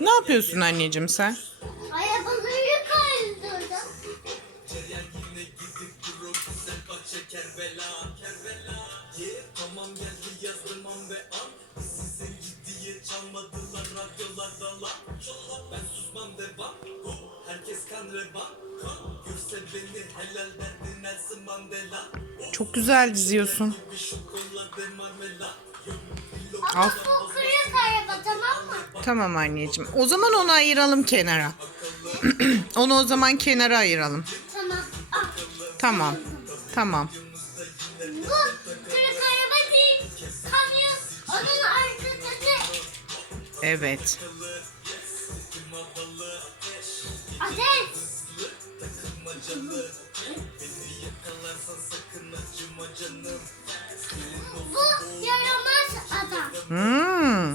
Ne yapıyorsun anneciğim sen? Ayakkabıları kaydırdım. Çok güzel diziyorsun. Al. Bu kırık araba tamam mı? Tamam anneciğim. O zaman onu ayıralım kenara. onu o zaman kenara ayıralım. Tamam. Tamam. Tamam. bu kırık araba değil. Kamyon. Onun arkası Evet. ateş. Bu adam. Hmm.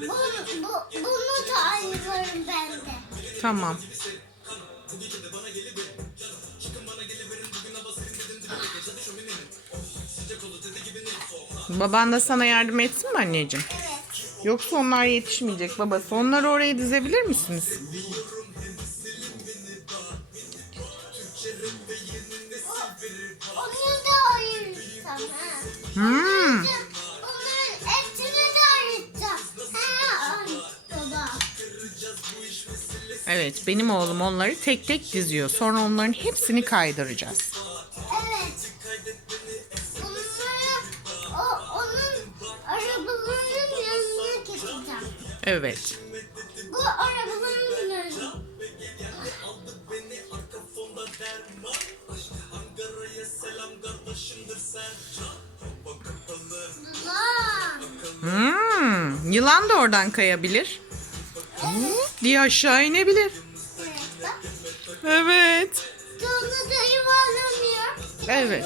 Bunu, bu, bunu da ayırıyorum ben de. Tamam. Baban da sana yardım etsin mi anneciğim? Evet. Yoksa onlar yetişmeyecek babası. Onları oraya dizebilir misiniz? Onu da ayıracağım. Ha. Hmm. Evet benim oğlum onları tek tek diziyor. Sonra onların hepsini kaydıracağız. Evet. O, onun arabalarının yanına getireceğim. Evet. Bu arabaların yanına. Hmm. Yılan da oradan kayabilir. Hop diye aşağı inebilir. Evet. Sonra. Evet.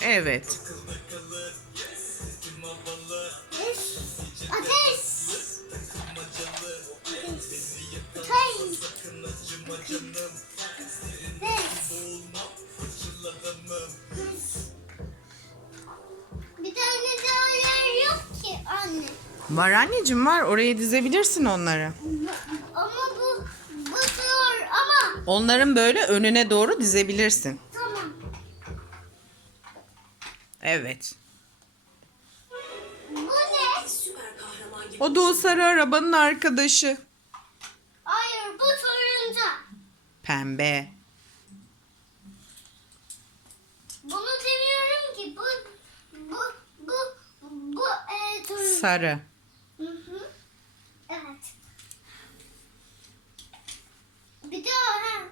Evet. Ateş. Bir tane daha yer yok ki anne. Var anneciğim var. Oraya dizebilirsin onları. Ama bu bu zor ama Onların böyle önüne doğru dizebilirsin. tamam. Evet. Bu ne? O da o sarı arabanın arkadaşı. Hayır bu turuncu. Pembe. Bunu demiyorum ki bu bu bu bu e, turuncu. Sarı. Hı hı. Evet. Bir daha ha.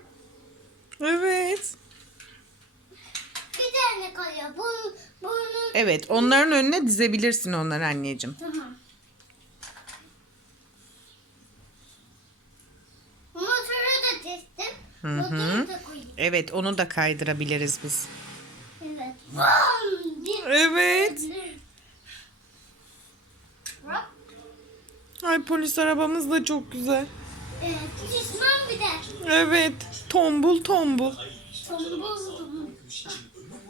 Evet. Kalıyor. Bunun, bunun. Evet onların önüne dizebilirsin onları anneciğim. Tamam. Motoru da testim. Hı hı. Motoru da. Evet onu da kaydırabiliriz biz. Evet. Evet. Ay polis arabamız da çok güzel. Evet. Pişman bir de. Evet. Tombul tombul. Tombul tombul.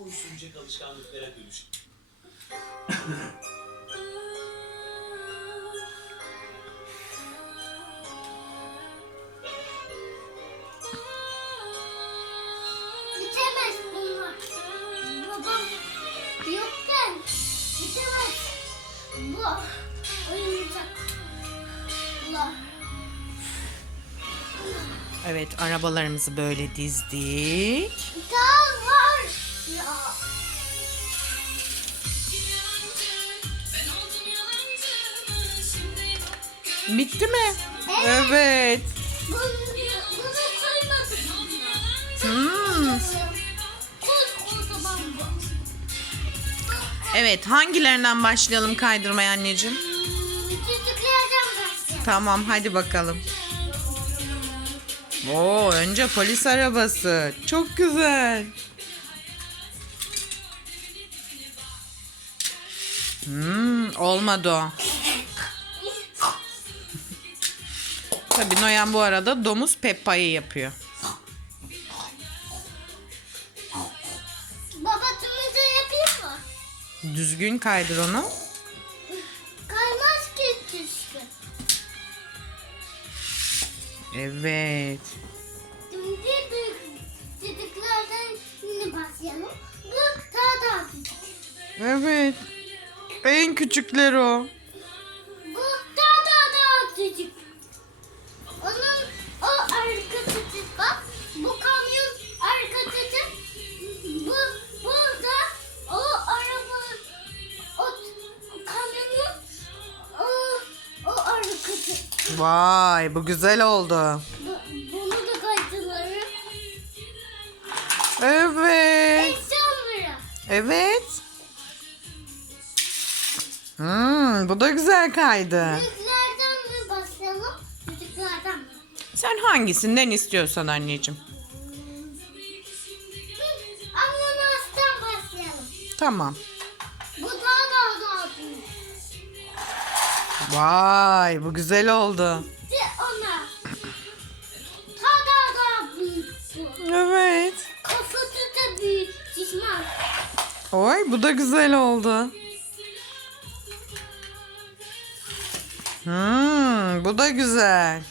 Boyu sürecek alışkanlıklara dönüş. Bitemez bunlar. Babam yokken bitemez. Bu oyuncaklar. Evet arabalarımızı böyle dizdik. Daha Bitti mi? Evet. Evet. Bunu, bunu koymadım. Hmm. Evet hangilerinden başlayalım kaydırmaya anneciğim? Çocuklardan başlayalım. Tamam hadi bakalım. Oo önce polis arabası. Çok güzel. Hmm, olmadı o. Tabii Noyan bu arada domuz Peppa'yı yapıyor. Baba turuncu yapayım mı? Düzgün kaydır onu. Kaymaz ki düzgün. Evet. Şimdi düdüklerden yine başlayalım. Bu daha da. Evet. En küçükler o. Vay bu güzel oldu. Bu, bunu da kaydıları. Evet. Evet. Hmm, bu da güzel kaydı. Büyüklerden mi başlayalım? Küçüklerden mi? Sen hangisinden istiyorsan anneciğim. Ananastan başlayalım. Tamam. Vay bu güzel oldu. Ona. Evet. Kafası da büyük. Şişman. Oy bu da güzel oldu. Hmm, bu da güzel.